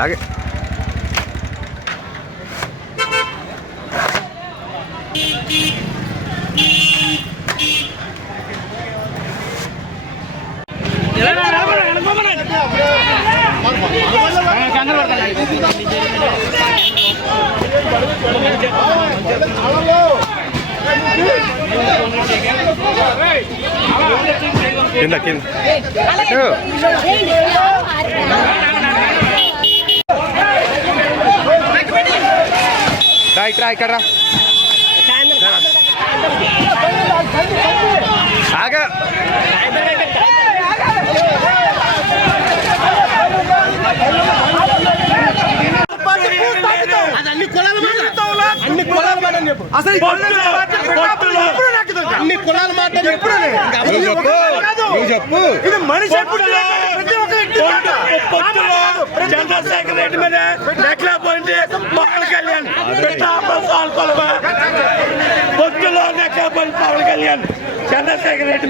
అలాగే కింద కింద ఇక్కడ. ఆగ. అన్ని కులాల మాట. అన్ని కులాల మాట అని చెప్పు. అసలు ఈ అన్ని కులాల మాట అని చెప్పు. నువ్వు ఇది మనిషి చంద్రశేఖర్ రెడ్డి మీద నెక్కలేకపోయింది పవన్ కళ్యాణ్. పెట్టాపల్ సాల్కొలవా పొత్తులో నెక్కలేకపోయింది పవన్ కళ్యాణ్ చంద్రశేఖర్ రెడ్డి మీద పొత్తులో నెక్కలేకపోయింది పవన్ కళ్యాణ్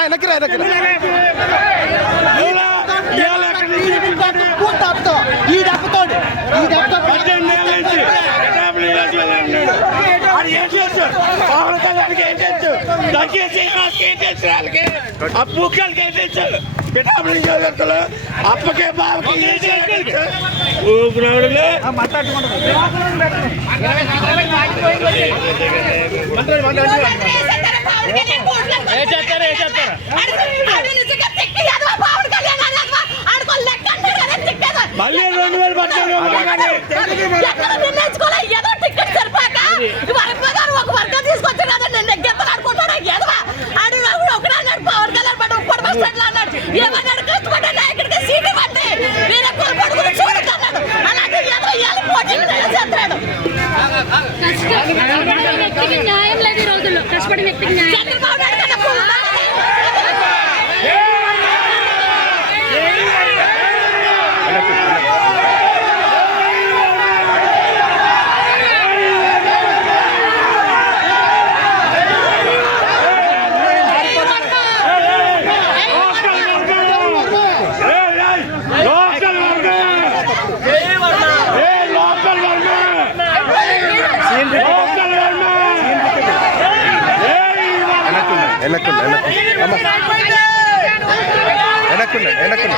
వెనక్కి రా వెనక్కి రా. ఇలా ఇవాళ ఎక్కడి నుంచి పిఠాపురం పూర్తి ఆపుతావు. ఈ దెబ్బతోడు ఈ దెబ్బతో పద్దెనిమిది నుంచి అది ఏం చేస్తాడు? పవన్ కళ్యాణ్కి ఏం చేస్తాడు దక్కే శ్రీనివాస్కి ఏం చేస్తాడు వాళ్ళకి ఆ బుక్కలకి ఏం చేస్తాడు పిఠాపురం నియోజకవర్గంలో అప్పకే బాబుకి ఏం చేస్తాడు ఊపిరాడులే మళ్ళీ రెండు వేలు పడుతుంది న్యాయం లేదు ఈ రోజుల్లో. కష్టపడిన వ్యక్తికి న్యాయం వెనక్కుండ వెనక్కుండ అమ్మ. వెనక్కుండ వెనక్కుండ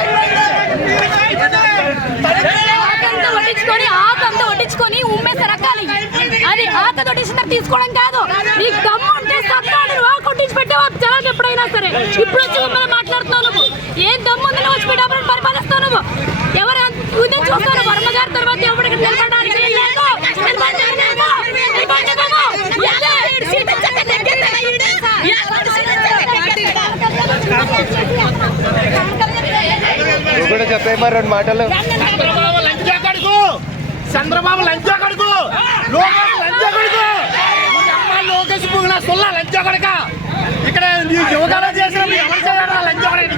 ఆకంతా వడ్డించుకొని ఆకంతా వడ్డించుకొని ఉమ్మేసే రకాలు అది తొట్టించిన తీసుకోవడం కాదు. నీ దమ్ము ఉంటే సత్తాడు ఆ కొట్టించి పెట్టేవా జనాలకు ఎప్పుడైనా సరే. నువ్వు కూడా చెప్పే మరి రెండు మాటలు. చంద్రబాబు లంచా కడుగు చంద్రబాబు లంచా కడుగు లోకేష్ లంచా అమ్మ లోకేష్ పువ్వున సుల్ల లంచా కడక. ఇక్కడ నీ యువగానం చేసినప్పుడు ఎవరు చేయడం లంచా కడక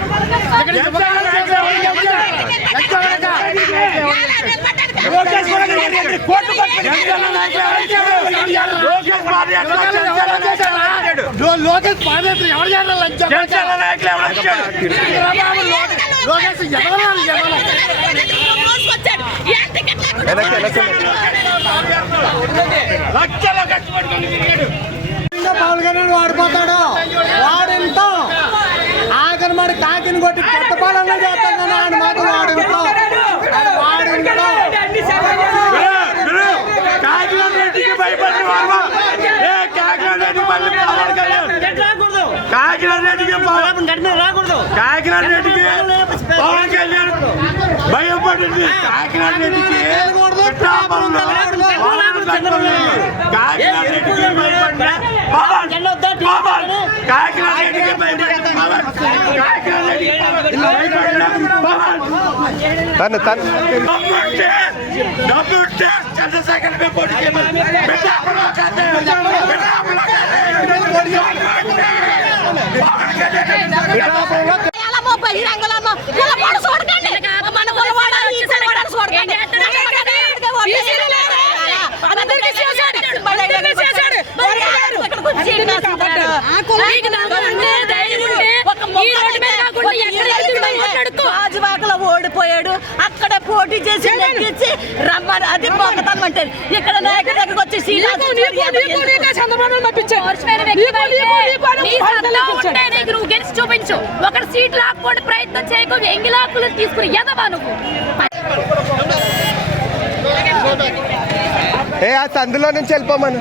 ఇక్కడ కడక. లోకేష్ లోకేష్? లోకేష్ పాదయాత్ర ఎవరు చేయాలి లోకేష్ పవన్ కళ్యాణ్ వాడిపోతాడు. వాడింటాం. ఆఖరి మరి కాకిని కొట్టి కొత్త పాలన చేస్తాం కాకినాడ రెడ్డికి పవన్ కళ్యాణ్ భయపడింది కాకినాడ రెడ్డికి పిఠాపురంలో పవన్ కళ్యాణ్ కాకినాడ రెడ్డికి భయపడిన పవన్ పవన్ కాకినాడ రెడ్డికి భయపడిన పవన్ కాకినాడ రెడ్డికి భయపడిన పవన్ తను తను డబ్బుంటే డబ్బుంటే చంద్రశేఖర్ పై పోటీ చేయమని పిఠాపురంలో కాదు, పిఠాపురంలో కాదు. ఎలామో బహిరంగలమో కులపాడు చూడకండి. మన కులవాడ ఈ కులవాడ చూడకండి రాజువాకలో ఓడిపోయాడు. అక్కడ పోటీ చేసి రమ్మని అది అంటే ఇక్కడ నాయకుడి దగ్గరకు వచ్చి నువ్వు గెలిచి చూపించు. ఒకటి సీట్ ప్రయత్నం చేయకు తీసుకుని ఎదవా నువ్వు? ఏ ఆ సందులో నుంచి వెళ్ళిపోమను